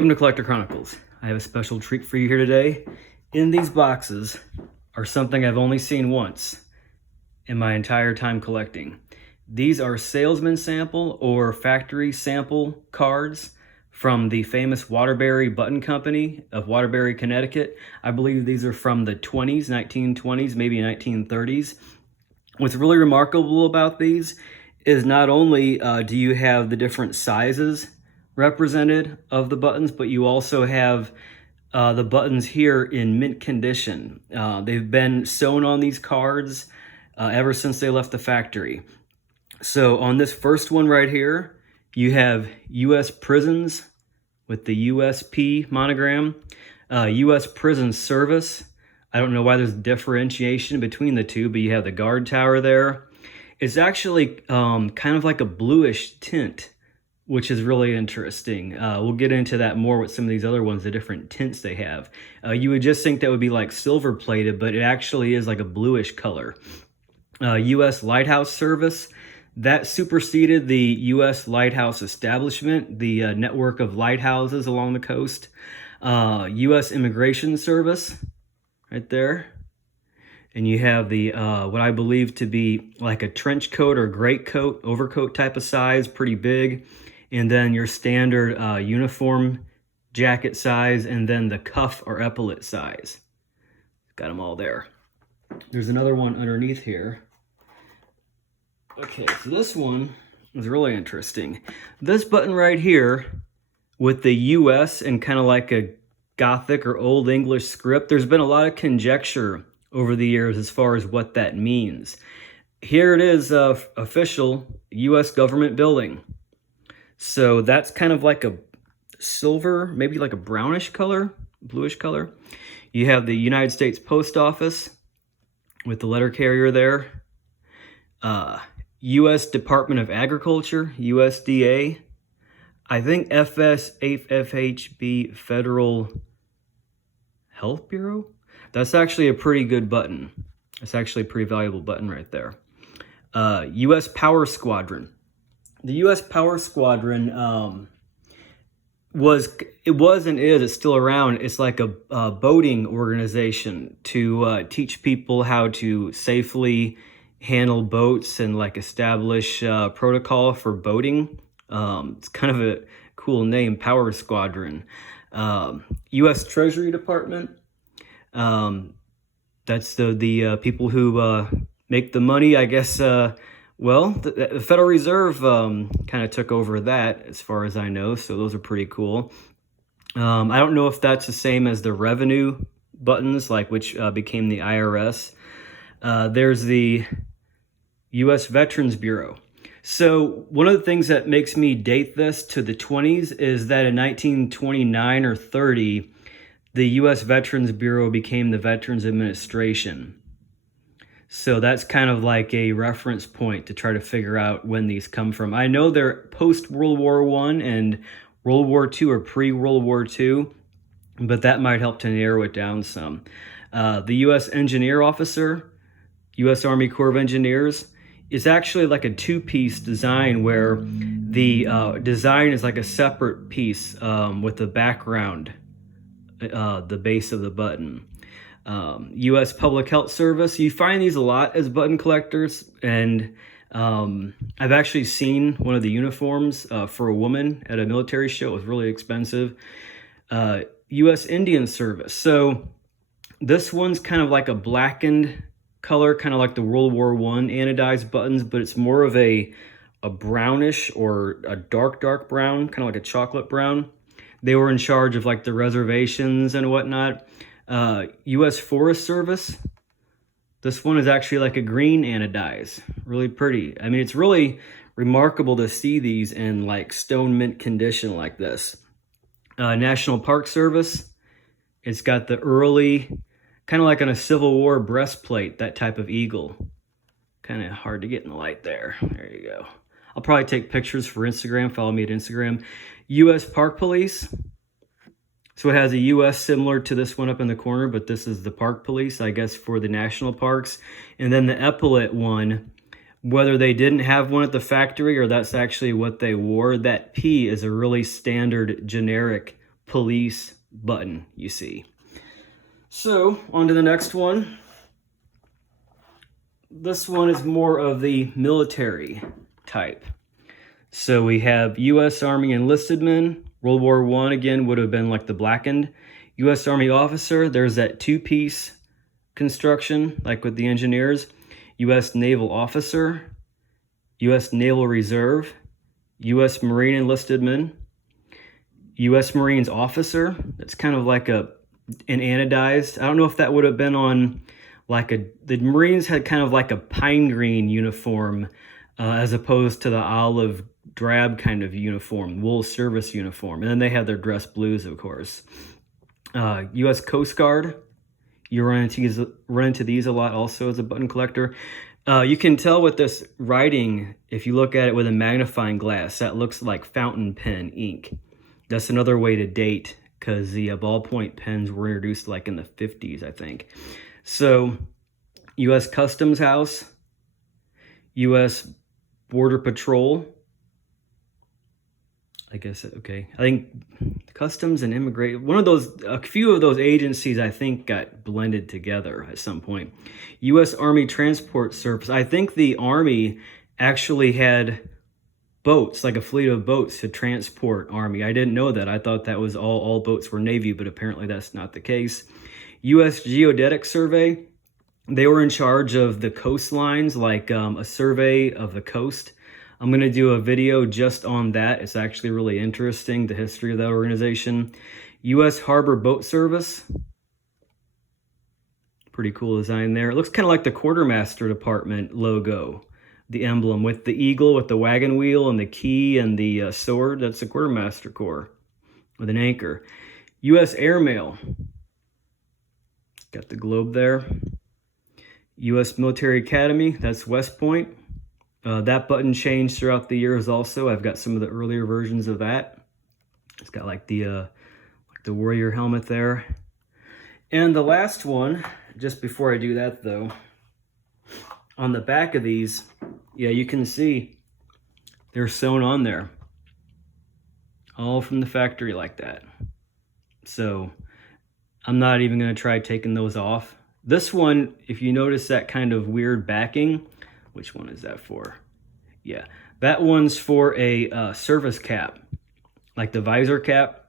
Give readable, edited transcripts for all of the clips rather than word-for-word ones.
Welcome to Collector Chronicles. I have a special treat for you here today. In these boxes are something I've only seen once in my entire time collecting. These are Salesman sample or factory sample cards from the famous Waterbury Button Company of Waterbury, Connecticut. I believe these are from the 20s, 1920s, maybe 1930s. What's really remarkable about these is not only do you have the different sizes represented of the buttons, but you also have the buttons here in mint condition. They've been sewn on these cards ever since they left the factory. So on this first one right here, you have U.S. Prisons with the USP monogram, U.S. Prison Service. I don't know why there's differentiation between the two, but you have the guard tower there. It's actually kind of like a bluish tint, which is really interesting. We'll get into that more with some of these other ones, the different tints they have. You would just think that would be like silver plated, but it actually is like a bluish color. U.S. Lighthouse Service, that superseded the U.S. Lighthouse Establishment, the network of lighthouses along the coast. U.S. Immigration Service, right there. And you have the what I believe to be like a trench coat or greatcoat, overcoat type of size, pretty big. And then your standard uniform jacket size, and then the cuff or epaulet size. Got them all there. There's another one underneath here. Okay, so this one is really interesting. This button right here with the US and kind of like a Gothic or Old English script, there's been a lot of conjecture over the years as far as what that means. Here it is, official US government building. So that's kind of like a silver, maybe like a brownish color, bluish color. You have the United States Post Office with the letter carrier there. U.S. Department of Agriculture, USDA. I think FSHB, Federal Health Bureau. That's actually a pretty good button. That's actually a pretty valuable button right there. U.S. Power Squadron. The U.S. Power Squadron it's still around. It's like a boating organization to teach people how to safely handle boats and like establish protocol for boating. It's kind of a cool name, Power Squadron. U.S. Treasury Department. That's the people who make the money, I guess. Well, the Federal Reserve kind of took over that, as far as I know, so those are pretty cool. I don't know if that's the same as the revenue buttons, like which became the IRS. There's the U.S. Veterans Bureau. So one of the things that makes me date this to the 20s is that in 1929 or 30, the U.S. Veterans Bureau became the Veterans Administration. So that's kind of like a reference point to try to figure out when these come from. I know they're post-World War I and World War II or pre-World War II, but that might help to narrow it down some. The U.S. Engineer Officer, U.S. Army Corps of Engineers, is actually like a two-piece design where the design is like a separate piece with the background, the base of the button. U.S. Public Health Service. You find these a lot as button collectors, and I've actually seen one of the uniforms for a woman at a military show. It was really expensive. U.S. Indian Service. So this one's kind of like a blackened color, kind of like the World War I anodized buttons, but it's more of a brownish or a dark brown, kind of like a chocolate brown. They were in charge of like the reservations and whatnot. U.S. Forest Service. This one is actually like a green anodized. Really pretty. I mean, it's really remarkable to see these in like stone mint condition like this. National Park Service. It's got the early, kind of like on a Civil War breastplate, that type of eagle. Kind of hard to get in the light there. There you go. I'll probably take pictures for Instagram. Follow me at Instagram. U.S. Park Police. So it has a U.S. similar to this one up in the corner, but this is the Park Police, I guess, for the national parks. And then the epaulette one, whether they didn't have one at the factory or that's actually what they wore, that P is a really standard generic police button, you see. So, on to the next one. This one is more of the military type. So we have U.S. Army enlisted men. World War I, again, would have been like the blackened. U.S. Army officer, there's that two-piece construction, like with the engineers. U.S. Naval officer, U.S. Naval Reserve, U.S. Marine enlisted men, U.S. Marines officer. That's kind of like an anodized. I don't know if that would have been on the Marines had kind of like a pine green uniform as opposed to the olive drab kind of uniform, wool service uniform. And then they had their dress blues, of course. U.S. Coast Guard. You run into these a lot also as a button collector. You can tell with this writing, if you look at it with a magnifying glass, that looks like fountain pen ink. That's another way to date, because the ballpoint pens were introduced like in the 50s, I think. So, U.S. Customs House, U.S. Border Patrol. I guess, okay. I think Customs and Immigration, a few of those agencies I think got blended together at some point. U.S. Army Transport Service. I think the Army actually had boats, like a fleet of boats to transport Army. I didn't know that. I thought that was all boats were Navy, but apparently that's not the case. U.S. Geodetic Survey. They were in charge of the coastlines, like a survey of the coast. I'm going to do a video just on that. It's actually really interesting, the history of that organization. U.S. Harbor Boat Service. Pretty cool design there. It looks kind of like the Quartermaster Department logo, the emblem with the eagle, with the wagon wheel and the key and the sword. That's the Quartermaster Corps with an anchor. U.S. Airmail. Got the globe there. U.S. Military Academy. That's West Point. That button changed throughout the years also. I've got some of the earlier versions of that. It's got like the warrior helmet there. And the last one, just before I do that though, on the back of these, yeah, you can see they're sewn on there. All from the factory like that. So I'm not even going to try taking those off. This one, if you notice that kind of weird backing, which one is that for? Yeah, that one's for a service cap, like the visor cap,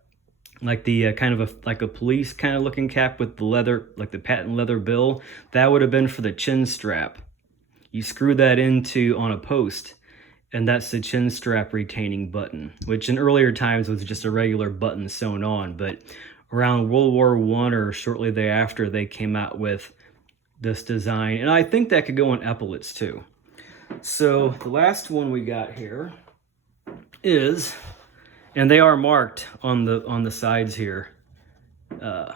like the kind of like a police kind of looking cap with the leather, like the patent leather bill. That would have been for the chin strap. You screw that into on a post, and that's the chin strap retaining button, which in earlier times was just a regular button sewn on. But around World War I or shortly thereafter, they came out with this design, and I think that could go on epaulets too. So the last one we got here is, and they are marked on the sides here. Yeah,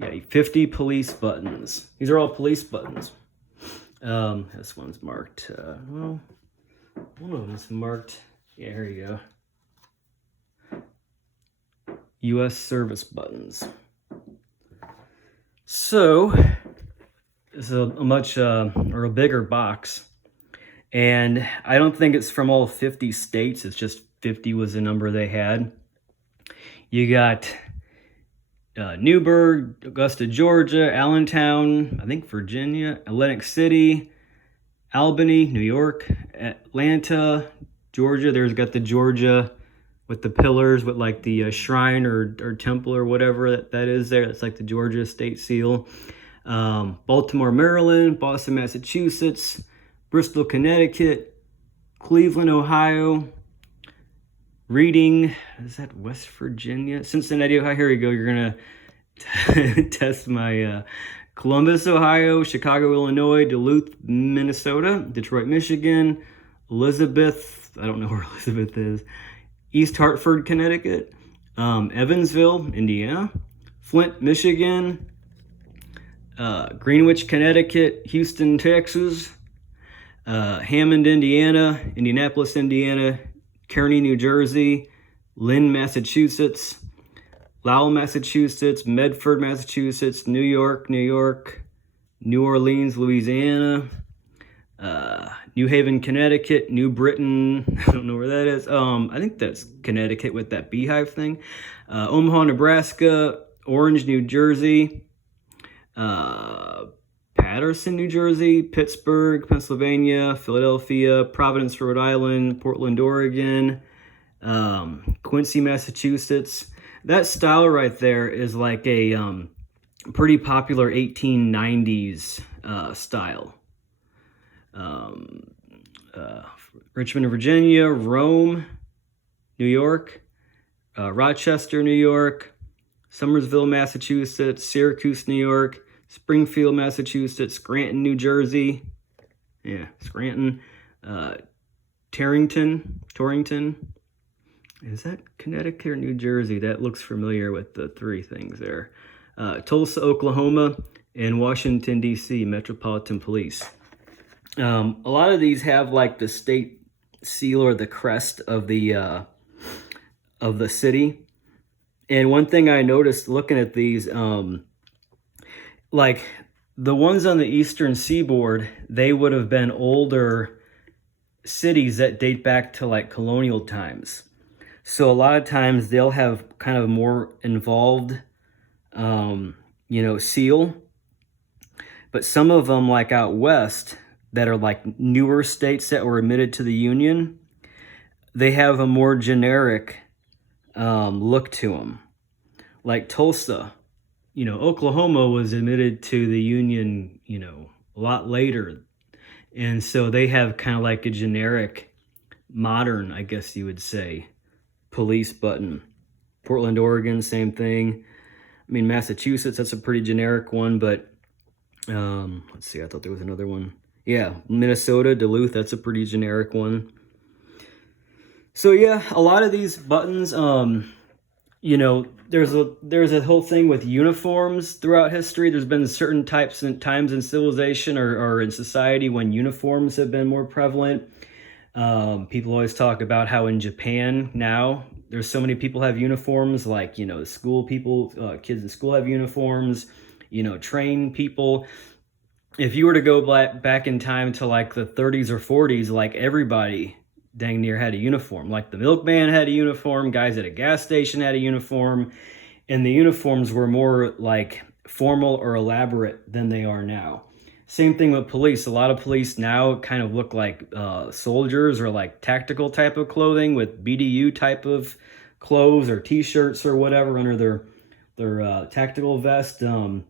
50 police buttons. These are all police buttons. This one's marked. Well, one of them is marked. Yeah, here you go. U.S. service buttons. So it's a much or a bigger box. And I don't think it's from all 50 states. It's just 50 was the number they had. You got Newburgh, Augusta, Georgia, Allentown, I think Virginia, Atlantic City, Albany, New York, Atlanta, Georgia. There's got the Georgia with the pillars with like the shrine or temple or whatever that is there. That's like the Georgia state seal. Baltimore, Maryland, Boston, Massachusetts, Bristol, Connecticut, Cleveland, Ohio, Reading, is that West Virginia? Cincinnati, Ohio, here we go. You're gonna test my Columbus, Ohio, Chicago, Illinois, Duluth, Minnesota, Detroit, Michigan, Elizabeth, I don't know where Elizabeth is, East Hartford, Connecticut, Evansville, Indiana, Flint, Michigan, Greenwich, Connecticut, Houston, Texas, Hammond, Indiana, Indianapolis, Indiana, Kearney, New Jersey, Lynn, Massachusetts, Lowell, Massachusetts, Medford, Massachusetts, New York, New Orleans, Louisiana, New Haven, Connecticut, New Britain, I don't know where that is. I think that's Connecticut with that beehive thing. Omaha, Nebraska, Orange, New Jersey, Patterson, New Jersey, Pittsburgh, Pennsylvania, Philadelphia, Providence, Rhode Island, Portland, Oregon, Quincy, Massachusetts. That style right there is like a pretty popular 1890s style. Richmond, Virginia, Rome, New York, Rochester, New York, Somersville, Massachusetts, Syracuse, New York, Springfield, Massachusetts, Scranton, New Jersey. Yeah, Scranton. Torrington. Is that Connecticut or New Jersey? That looks familiar with the three things there. Tulsa, Oklahoma, and Washington, D.C., Metropolitan Police. A lot of these have like the state seal or the crest of the city. And one thing I noticed looking at these, like the ones on the eastern seaboard, they would have been older cities that date back to like colonial times. So a lot of times they'll have kind of more involved, seal. But some of them, like out west, that are like newer states that were admitted to the Union, they have a more generic look to them. Like Tulsa, Oklahoma was admitted to the Union, a lot later. And so they have kind of like a generic, modern, I guess you would say, police button. Portland, Oregon, same thing. I mean, Massachusetts, that's a pretty generic one, but let's see, I thought there was another one. Yeah, Minnesota, Duluth, that's a pretty generic one. So yeah, a lot of these buttons, there's a whole thing with uniforms throughout history. There's been certain types and times in civilization or in society when uniforms have been more prevalent. People always talk about how in Japan now, there's so many people have uniforms, like, school people, kids in school have uniforms, train people. If you were to go back in time to like the 30s or 40s, like everybody dang near had a uniform. Like the milkman had a uniform, guys at a gas station had a uniform, and the uniforms were more like formal or elaborate than they are now. Same thing with police. A lot of police now kind of look like soldiers or like tactical type of clothing with BDU type of clothes or t-shirts or whatever under their tactical vest. A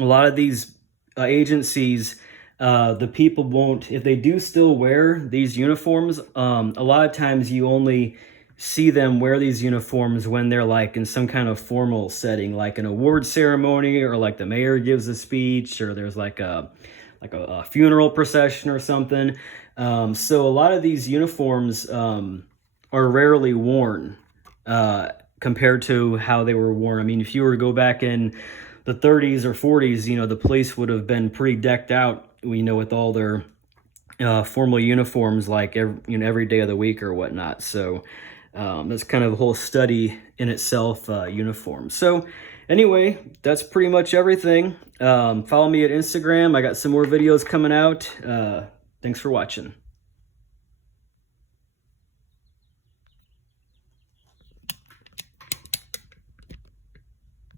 lot of these agencies, the people won't, if they do still wear these uniforms, a lot of times you only see them wear these uniforms when they're like in some kind of formal setting, like an award ceremony, or like the mayor gives a speech, or there's like a funeral procession or something. So a lot of these uniforms are rarely worn compared to how they were worn. I mean, if you were to go back in the 30s or 40s, the police would have been pretty decked out, with all their formal uniforms, like every day of the week or whatnot. So that's kind of a whole study in itself, uniforms. So anyway, that's pretty much everything. Follow me at Instagram. I got some more videos coming out. Thanks for watching.